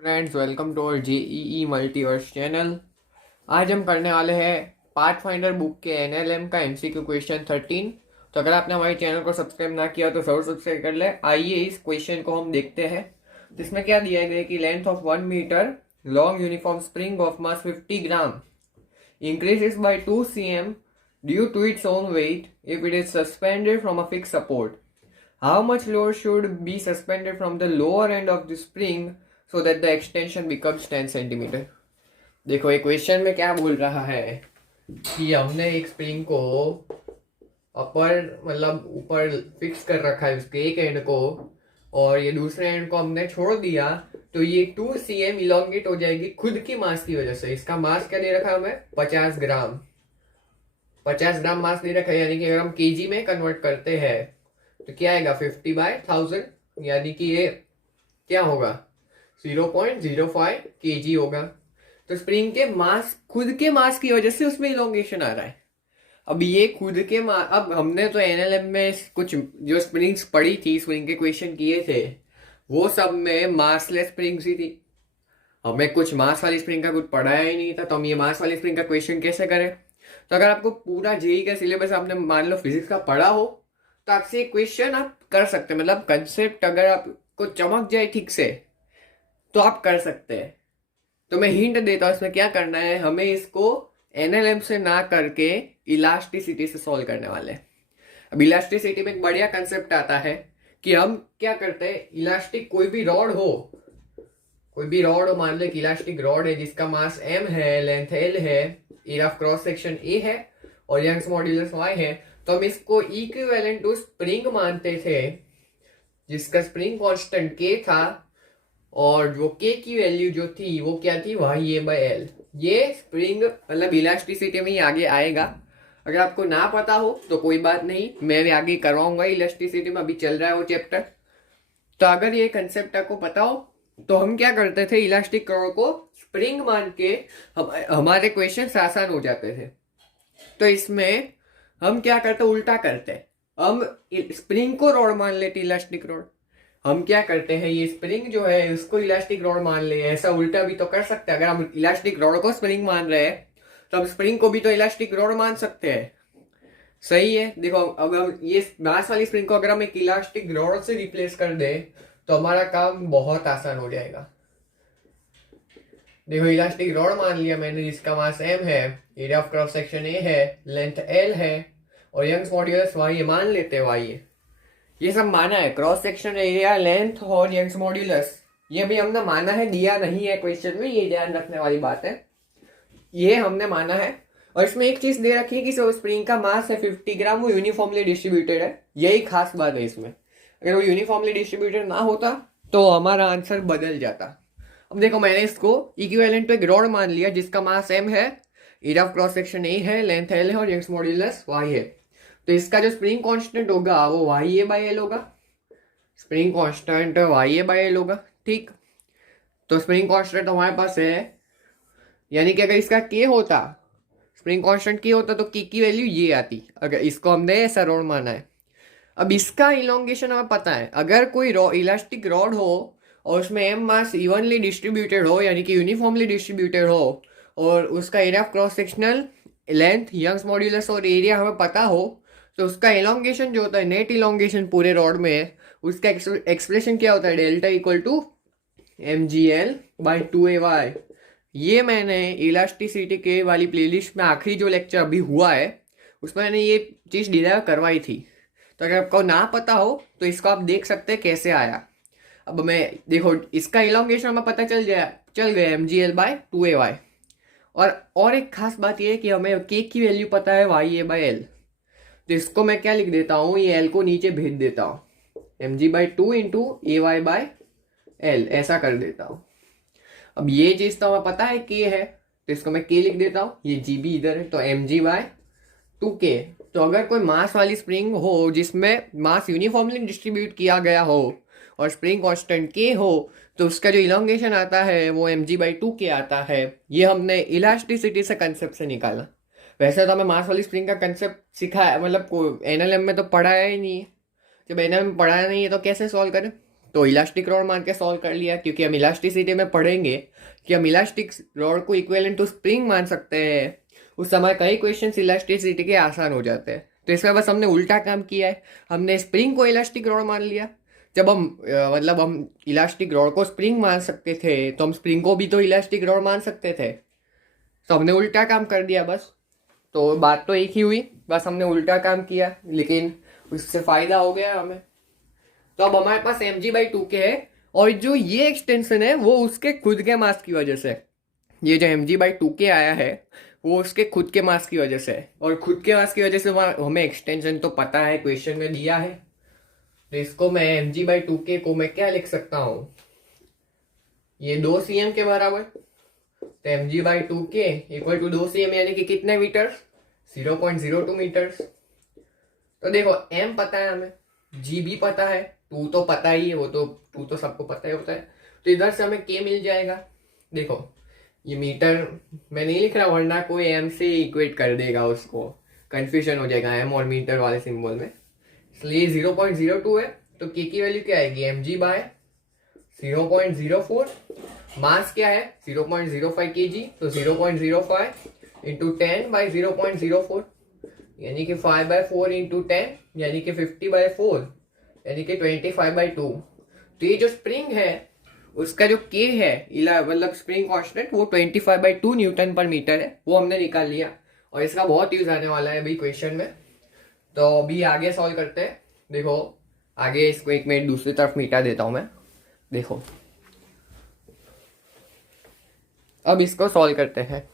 Friends, welcome to our JEE multiverse channel. आज हम करने वाले हैं पाथफाइंडर बुक के एनएलएम का एमसीक्यू क्वेश्चन 13। तो अगर आपने हमारे चैनल को सब्सक्राइब ना किया तो जरूर सब्सक्राइब कर ले। आइए इस क्वेश्चन को हम देखते हैं। जिसमें क्या दिया गया है कि length of 1 meter long uniform spring of mass 50 gram increases by 2 cm due to its own weight if it is suspended from a fixed support. How much load should be suspended from the lower end of the spring so that the extension becomes 10 centimeter? देखो, एक question में क्या बोल रहा है कि हमने एक स्प्रिंग को अपर मतलब ऊपर फिक्स कर रखा है उसके एक एंड को, और ये दूसरे एंड को हमने छोड़ दिया तो ये 2 cm इलोंगेट हो जाएगी खुद की मास की वजह से। इसका मास क्या दे रखा है हमें? 50 ग्राम। 50 ग्राम मास दे रखा है, यानी कि अगर हम केजी में कन्वर्ट करते हैं तो क्या आएगा? 50/1000, यानी कि ये क्या होगा? 0.05 kg होगा। तो स्प्रिंग के मास, खुद के मास की वजह से उसमें इलोंगेशन आ रहा है। अब ये खुद के अब हमने तो एनएलएम में कुछ जो स्प्रिंग्स पढ़ी थी, स्प्रिंग के क्वेश्चन किए थे, वो सब में मासलेस स्प्रिंग्स ही थी। हमें कुछ मास वाली स्प्रिंग का कुछ पढ़ाया ही नहीं था, तो हम ये मास वाली स्प्रिंग का क्वेश्चन कैसे करें? तो अगर आपको पूरा जेई का सिलेबस आपने मान लो फिजिक्स का पढ़ा हो तो आपसे ये क्वेश्चन आप कर सकते हैं। मतलब कंसेप्ट अगर आपको चमक जाए ठीक से तो आप कर सकते हैं। तो मैं हिंट देता हूँ इसमें क्या करना है। हमें इसको एनएलएम से ना करके इलास्टिसिटी से सॉल्व करने वाले हैं। अब इलास्टिसिटी में एक बढ़िया कंसेप्ट आता है कि हम क्या करते हैं, इलास्टिक कोई भी रॉड हो, मान लो एक इलास्टिक रॉड है जिसका मास m है, लेंथ l है, area of cross section a है और यंग्स मॉड्यूलस y है, तो हम इसको इक्विवेलेंट टू स्प्रिंग मानते थे जिसका स्प्रिंग कांस्टेंट k था, और जो k की वैल्यू जो थी वो क्या थी? YA/L। ये स्प्रिंग मतलब इलास्टिसिटी में ही आगे आएगा। अगर आपको ना पता हो तो कोई बात नहीं, मैं भी आगे करवाऊंगा इलास्टिसिटी में, अभी चल रहा है वो चैप्टर। तो अगर ये कंसेप्ट आपको पता हो तो हम क्या करते थे, इलास्टिक रॉड को स्प्रिंग मान के हमारे क्वेश्चन आसान हो जाते थे। तो इसमें हम क्या करते, उल्टा करते। हम स्प्रिंग को रॉड मान लेते, इलास्टिक रॉड। हम क्या करते हैं, ये स्प्रिंग जो है उसको इलास्टिक रॉड मान ले। ऐसा उल्टा भी तो कर सकते हैं। अगर हम इलास्टिक रॉड को स्प्रिंग मान रहे हैं तो हम स्प्रिंग को भी तो इलास्टिक रॉड मान सकते हैं। सही है। देखो, अब हम ये मास वाली स्प्रिंग को अगर हम एक इलास्टिक रॉड से रिप्लेस कर दे तो हमारा काम बहुत आसान हो जाएगा। देखो, इलास्टिक रॉड मान लिया मैंने जिसका मास m है, area of cross section a है, लेंथ l है और यंग्स मॉड्यूलस y मान लेते हैं y। ये सब माना है, क्रॉस सेक्शन एरिया, लेंथ और यंग्स मॉड्यूलस, ये भी हमने माना है, दिया नहीं है क्वेश्चन में, ये ध्यान रखने वाली बात है। ये हमने माना है। और इसमें एक चीज दे रखी है कि स्प्रिंग का मास है 50 ग्राम, वो यूनिफॉर्मली डिस्ट्रीब्यूटेड है। यही खास बात है इसमें। अगर वो यूनिफॉर्मली डिस्ट्रीब्यूटेड ना होता तो हमारा आंसर बदल जाता। अब देखो, मैंने इसको इक्विवेलेंट टू एक रॉड मान लिया जिसका मास m है, area of cross section a है, लेंथ l है और यंग्स मॉड्यूलस y है। तो इसका जो स्प्रिंग कांस्टेंट होगा वो YA/L होगा। स्प्रिंग कांस्टेंट YA/L होगा। ठीक, तो स्प्रिंग कांस्टेंट हमारे पास है, यानी कि अगर इसका K होता, स्प्रिंग कांस्टेंट K होता तो K की वैल्यू ये आती, अगर इसको हमने ऐसा रॉड माना है। अब इसका इलोंगेशन हमें पता है। अगर कोई इलास्टिक रॉड हो और उसमें m मास इवनली डिस्ट्रीब्यूटेड हो, यानी कि यूनिफॉर्मली डिस्ट्रीब्यूटेड हो, और उसका area of cross sectional, length, Young's modulus और एरिया हमें पता हो, तो उसका इलोंगेशन जो होता है, नेट इलोंगेशन पूरे रॉड में, उसका एक्सप्रेशन क्या होता है? Delta equal to mgl/2ay। ये मैंने इलास्टिसिटी के वाली प्लेलिस्ट में आखिरी जो लेक्चर अभी हुआ है उसमें मैंने ये चीज़ डिराइव करवाई थी। तो अगर आपको ना पता हो तो इसको आप देख सकते हैं कैसे आया। अब मैं देखो, इसका इलोंगेशन हमें पता चल गया mgl/2ay। और एक खास बात यह है कि हमें k की वैल्यू पता है YA/L। तो इसको मैं क्या लिख देता हूँ, ये l को नीचे भेज देता हूँ, mg/2 इंटू ay/L ऐसा कर देता हूँ। अब ये चीज तो हमें पता है k है, तो इसको मैं k लिख देता हूँ, ये g भी इधर है, तो mg/2k। तो अगर कोई मास वाली स्प्रिंग हो जिसमें मास यूनिफॉर्मली डिस्ट्रीब्यूट किया गया हो और स्प्रिंग कांस्टेंट k हो, तो उसका जो इलोंगेशन आता है वो mg/2k आता है। ये हमने इलास्टिसिटी से कंसेप्ट से निकाला। वैसे तो हमें मास वाली स्प्रिंग का कंसेप्ट सिखाया, मतलब एनएलएम में तो पढ़ाया ही नहीं है। जब एनएलएम में पढ़ाया नहीं है तो कैसे सॉल्व करें? तो इलास्टिक रॉड मान के सॉल्व कर लिया, क्योंकि हम इलास्टिसिटी में पढ़ेंगे कि हम इलास्टिक रॉड को इक्विवेलेंट टू स्प्रिंग मान सकते हैं। उस समय कई क्वेश्चंस इलास्टिसिटी के आसान हो जाते हैं। तो इसमें बस हमने उल्टा काम किया है, हमने स्प्रिंग को इलास्टिक रॉड मान लिया। जब हम मतलब हम इलास्टिक रॉड को स्प्रिंग मान सकते थे, तो हम स्प्रिंग को भी तो इलास्टिक रॉड मान सकते थे। तो हमने उल्टा काम कर दिया बस। तो बात तो एक ही हुई, बस हमने उल्टा काम किया, लेकिन उससे फायदा हो गया हमें। तो अब हमारे पास mg/2k है, और जो ये एक्सटेंशन है वो उसके खुद के मास की वजह से, ये जो mg/2k आया है वो उसके खुद के मास की वजह से है। और खुद के मास की वजह से हमें एक्सटेंशन तो पता है, क्वेश्चन में दिया है। तो इसको मैं mg/2k को मैं क्या लिख सकता हूँ, ये 2 cm के बराबर। तो mg/2k इक्वल टू 2 cm, यानी कि कितने मीटर, 0.02 मीटर्स। तो देखो m पता है हमें, g भी पता है, 2 तो पता ही है, वो तो 2 तो सबको पता ही होता है। तो इधर से हमें k मिल जाएगा। देखो ये मीटर मैं नहीं लिख रहा, वरना कोई m से इक्वेट कर देगा, उसको कंफ्यूजन हो जाएगा m और मीटर वाले सिंबल में। इसलिए 0.02 है, तो k की वैल्यू क्या आएगी, mg/0.04। मास क्या है 0.05 kg, तो 0.05 इंटू 10/0.04, यानी कि 5/4 इंटू 10, यानी कि 50/4, यानी कि 25/2। तो ये जो स्प्रिंग है उसका जो k है, मतलब स्प्रिंग कांस्टेंट, वो 25/2 न्यूटन पर मीटर है, वो हमने निकाल लिया। और इसका बहुत यूज आने वाला है अभी क्वेश्चन में। तो अभी आगे सॉल्व करते हैं। देखो आगे इसको एक मिनट दूसरी तरफ मिटा देता हूं मैं। देखो अब इसको सॉल्व करते हैं,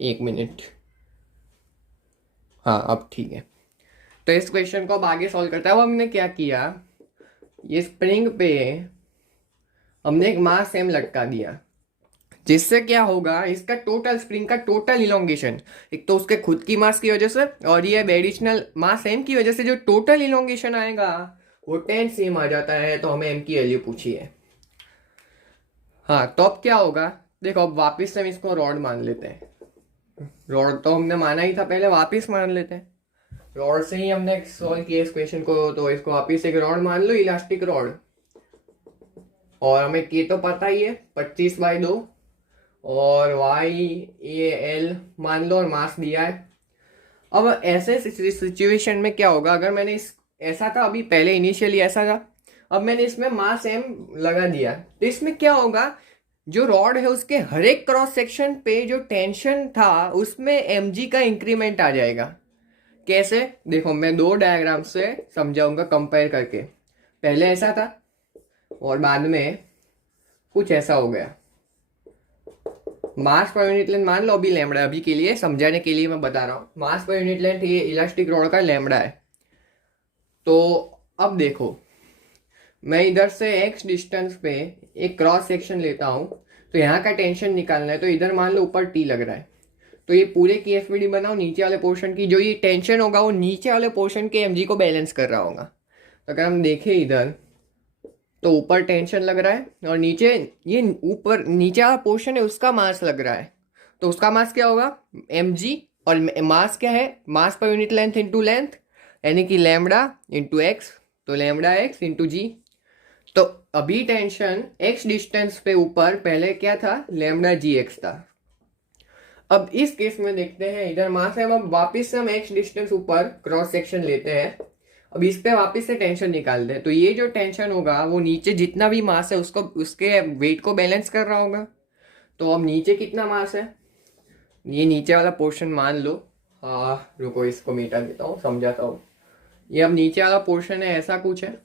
1 मिनट। हाँ अब ठीक है। तो इस क्वेश्चन को अब आगे सॉल्व करते हैं। अब हमने क्या किया, ये स्प्रिंग पे हमने एक मास m लटका दिया, जिससे क्या होगा, इसका टोटल स्प्रिंग का टोटल इलोंगेशन, एक तो उसके खुद की मास की वजह से और ये एडिशनल मास m की वजह से जो टोटल इलोंगेशन आएगा वो 10 cm आ जाता है। तो हमें m की वैल्यू पूछी है। हाँ तो अब क्या होगा, देखो अब वापिस से हम इसको रॉड मान लेते हैं। रॉड तो हमने माना ही था पहले, वापिस मान लेते हैं। रॉड से ही हमने सॉल्व किया इस क्वेश्चन को, तो इसको वापिस एक रॉड मान लो, इलास्टिक रॉड। और हमें के तो पता ही है 25/2, और वाई ए एल मान लो, और मास दिया है। अब ऐसे सिचुएशन में क्या होगा, अगर मैंने इस ऐसा था अभी पहले इनिशियली ऐसा था, अब मैंने इसमें मास m लगा दिया, तो इसमें क्या होगा, जो रॉड है उसके हर एक क्रॉस सेक्शन पे जो टेंशन था उसमें mg का इंक्रीमेंट आ जाएगा। कैसे, देखो मैं 2 डायग्राम से समझाऊंगा कंपेयर करके। पहले ऐसा था और बाद में कुछ ऐसा हो गया। मास पर यूनिट लेंथ मान लो अभी लैम्बडा, अभी के लिए समझाने के लिए मैं बता रहा हूँ, मास पर यूनिट लेंथ ये इलास्टिक रॉड का लैम्बडा है। तो अब देखो मैं इधर से x डिस्टेंस पे एक क्रॉस सेक्शन लेता हूँ, तो यहाँ का टेंशन निकालना है। तो इधर मान लो ऊपर t लग रहा है, तो ये पूरे की एफबीडी बनाओ, नीचे वाले पोर्शन की जो ये टेंशन होगा वो नीचे वाले पोर्शन के mg को बैलेंस कर रहा होगा। तो अगर हम देखें इधर, तो ऊपर टेंशन लग रहा है और नीचे ये ऊपर नीचे वाला पोर्शन है उसका मास लग रहा है। तो उसका मास क्या होगा mg, और मास क्या है, मास per unit length into length, यानी कि लैम्बडा इंटू एक्स, तो लैम्बडा एक्स इंटू जी। तो अभी टेंशन x डिस्टेंस पे ऊपर पहले क्या था, लैम्बडा जी एक्स था। अब इस केस में देखते हैं, इधर मास है, अब वापस से हम x डिस्टेंस ऊपर क्रॉस सेक्शन लेते हैं। अब इस पे वापस से टेंशन निकालते हैं, तो ये जो टेंशन होगा वो नीचे जितना भी मास है उसको, उसके वेट को बैलेंस कर रहा होगा। तो अब नीचे कितना मास है, ये नीचे वाला पोर्शन मान लो, रुको इसको मिटा देता हूँ, समझाता हूँ। ये अब नीचे वाला पोर्शन है, ऐसा कुछ है,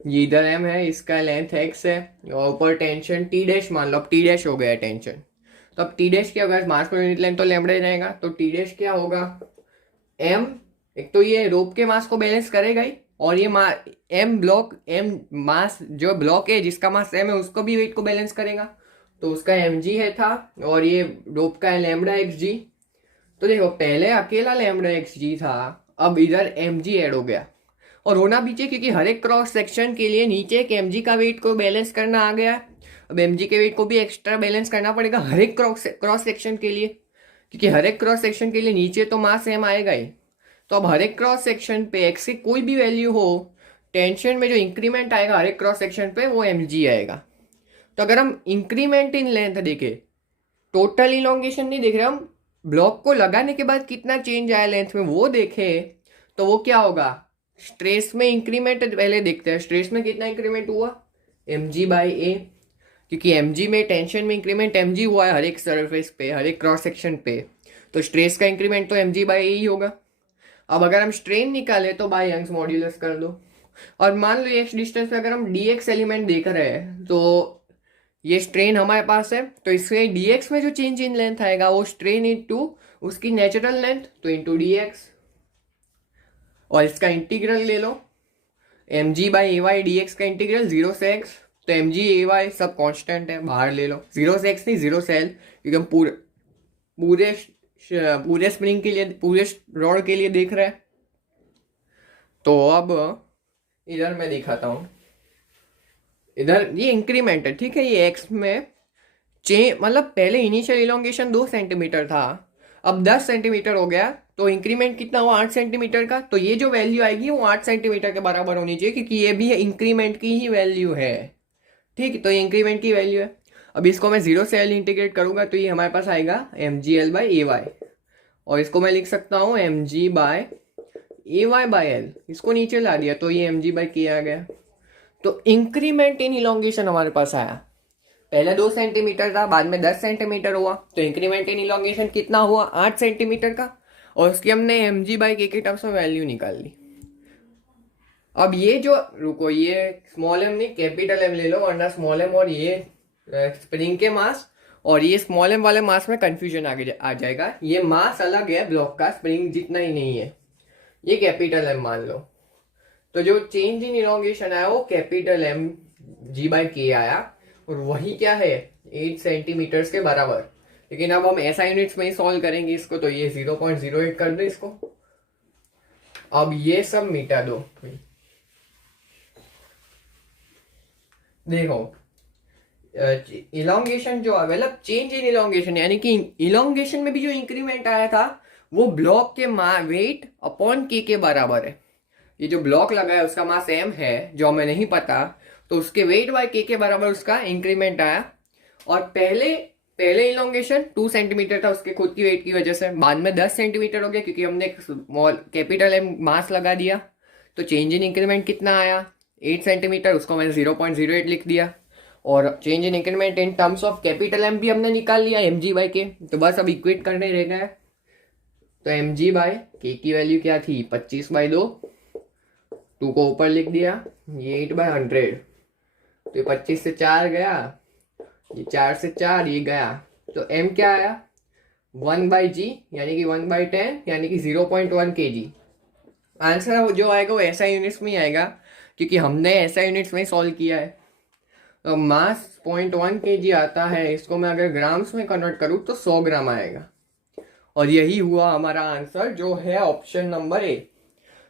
ये इधर m है, इसका लेंथ x है, और ऊपर टेंशन t डैश मान लो। अब t डैश हो गया टेंशन, तो अब t डैश क्या होगा, मास पर यूनिट लेंथ तो लैम्बडा ही रहेगा, तो t डैश क्या होगा, m, एक तो ये रोप के मास को बैलेंस करेगा ही, और ये m ब्लॉक, m मास जो ब्लॉक है जिसका मास m है उसको भी वेट को बैलेंस करेगा। तो उसका mg है था, और ये रोप का है लैम्बडा xg। तो देखो पहले अकेला लैम्बडा xg था, अब इधर mg ऐड हो गया, और होना भी चाहिए क्योंकि हर एक क्रॉस सेक्शन के लिए नीचे एक mg का वेट को बैलेंस करना आ गया। अब mg के वेट को भी एक्स्ट्रा बैलेंस करना पड़ेगा हर एक क्रॉस सेक्शन के लिए, क्योंकि हर एक क्रॉस सेक्शन के लिए नीचे तो मास m आएगा ही। तो अब हर एक क्रॉस सेक्शन पे x की कोई भी वैल्यू हो टेंशन में जो इंक्रीमेंट आएगा हर एक क्रॉस सेक्शन पे वो mg आएगा। तो अगर हम इंक्रीमेंट इन लेंथ देखें, टोटल इलोंगेशन नहीं देख रहे हम, ब्लॉक को लगाने के बाद कितना चेंज आया लेंथ में वो देखे, तो वो क्या होगा, स्ट्रेस में इंक्रीमेंट पहले देखते हैं। स्ट्रेस में कितना इंक्रीमेंट हुआ, mg/a, क्योंकि mg में टेंशन में इंक्रीमेंट mg हुआ है हर एक सरफेस पे, हर एक क्रॉस सेक्शन पे, तो स्ट्रेस का इंक्रीमेंट तो mg/a ही होगा। अब अगर हम स्ट्रेन निकाले तो बाय यंग्स मॉड्यूलस कर दो, और मान लो x डिस्टेंस पे अगर हम dx एलिमेंट देख रहे हैं, तो ये स्ट्रेन हमारे पास है, तो इससे dx में जो चेंज इन लेंथ आएगा वो स्ट्रेन इनटू उसकी नेचुरल लेंथ, तो इनटू dx, और इसका इंटीग्रल ले लो, mg/ay dx का इंटीग्रल 0 से x, तो mg/ay सब कांस्टेंट है, बाहर ले लो, 0 से x नहीं 0 से l, क्योंकि हम पूरे स्प्रिंग के लिए, पूरे रॉड के लिए देख रहे हैं। तो अब इधर मैं दिखाता हूँ, इधर ये इंक्रीमेंट है, ठीक है, ये एक्स में मतलब पहले इनिशियल इलोंगेशन 2 सेंटीमीटर था, अब 10 सेंटीमीटर हो गया, तो इंक्रीमेंट कितना हुआ 8 सेंटीमीटर का, तो ये जो वैल्यू आएगी वो 8 सेंटीमीटर के बराबर होनी चाहिए, क्योंकि ये भी इंक्रीमेंट की ही वैल्यू है, ठीक, तो ये इंक्रीमेंट की वैल्यू है। अब इसको मैं 0 से l इंटीग्रेट करूंगा तो ये हमारे पास आएगा mgl/ay, और इसको मैं लिख सकता हूँ mg/ay/l, इसको नीचे ला दिया तो ये mg/k आ गया। तो इंक्रीमेंट इन इलोंगेशन हमारे पास आया, पहले 2 सेंटीमीटर था, बाद में 10 सेंटीमीटर हुआ, तो इंक्रीमेंट इन इलोंगेशन कितना हुआ 8 सेंटीमीटर का, और उसकी हमने mg/k के टर्म्स में वैल्यू निकाल ली। अब ये जो, रुको, ये स्मॉल m नहीं कैपिटल M ले लो, वरना स्मॉल m और ये स्प्रिंग के मास और ये स्मॉल m वाले मास में कंफ्यूजन आ जाएगा। ये मास अलग है ब्लॉक का, स्प्रिंग जितना ही नहीं है, ये कैपिटल M मान लो, तो जो चेंज इन इलोंगेशन आया वो कैपिटल mg/k आया, और वही क्या है 8 सेंटीमीटर के बराबर। लेकिन अब हम ऐसा यूनिट्स में ही सॉल्व करेंगे इसको, तो ये 0.08 कर दो इसको, अब ये सब मिटा दो। देखो इलोंगेशन जो मतलब चेंज इन इलोंगेशन, यानी कि इलोंगेशन में भी जो इंक्रीमेंट आया था वो ब्लॉक के वेट अपॉन के बराबर है। ये जो ब्लॉक लगा है उसका मास m है, जो हमें नहीं पता, तो उसके वेट बाय के बराबर उसका इंक्रीमेंट आया। और पहले इलोंगेशन 2 सेंटीमीटर था उसके खुद की वेट की वजह से, बाद में 10 सेंटीमीटर हो गया क्योंकि हमने कैपिटल M मास लगा दिया, तो चेंज इन इंक्रीमेंट कितना आया 8 सेंटीमीटर, उसको मैंने 0.08 लिख दिया। और change in increment in terms of capital M भी हमने निकाल लिया mg/k, तो बस अब इक्वेट करने रह गया। तो mg/k की वैल्यू क्या थी 25/2, 2 को ऊपर लिख दिया, ये 8/100, तो ये 25 से 4 गया, ये 4 से 4 ये गया, तो m क्या आया 1/g, यानी कि 1/10, यानी कि 0.1 kg। आंसर जो आएगा वो ऐसा यूनिट्स में ही आएगा, क्योंकि हमने ऐसा यूनिट्स में सॉल्व किया है। तो मास 0.1 kg आता है, इसको मैं अगर ग्राम्स में कन्वर्ट करूँ तो 100 ग्राम आएगा, और यही हुआ हमारा आंसर जो है ऑप्शन नंबर ए।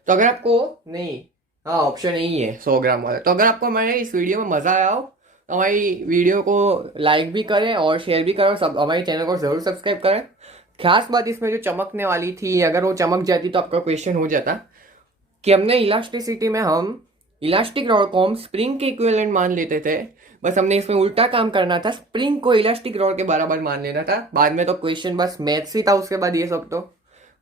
तो अगर आपको नहीं, हाँ ऑप्शन यही है 100 ग्राम वाला। तो अगर आपको हमारे इस वीडियो में मज़ा आया हो तो हमारी वीडियो को लाइक भी करें और शेयर भी करें, और सब हमारे चैनल को ज़रूर सब्सक्राइब करें। खास बात इसमें जो चमकने वाली थी, अगर वो चमक जाती तो आपका क्वेश्चन हो जाता कि हमने इलास्टिसिटी में हम इलास्टिक रॉड को हम स्प्रिंग के इक्विवेलेंट मान लेते थे, बस हमने इसमें उल्टा काम करना था, स्प्रिंग को इलास्टिक रॉड के बराबर मान लेना था। बाद में तो क्वेश्चन बस मैथ्स ही था, उसके बाद ये सब तो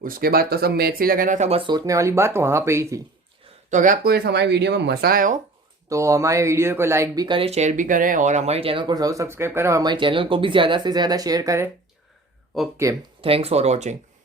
उसके बाद तो सब मैथ्स ही लगाना था, बस सोचने वाली बात वहाँ पे ही थी। तो अगर आपको इस हमारे वीडियो में मज़ा आया हो तो हमारे वीडियो को लाइक भी करें, शेयर भी करें, और हमारे चैनल को जरूर सब्सक्राइब करें, और हमारे चैनल को भी ज़्यादा से ज़्यादा शेयर करें। Okay, thanks for watching.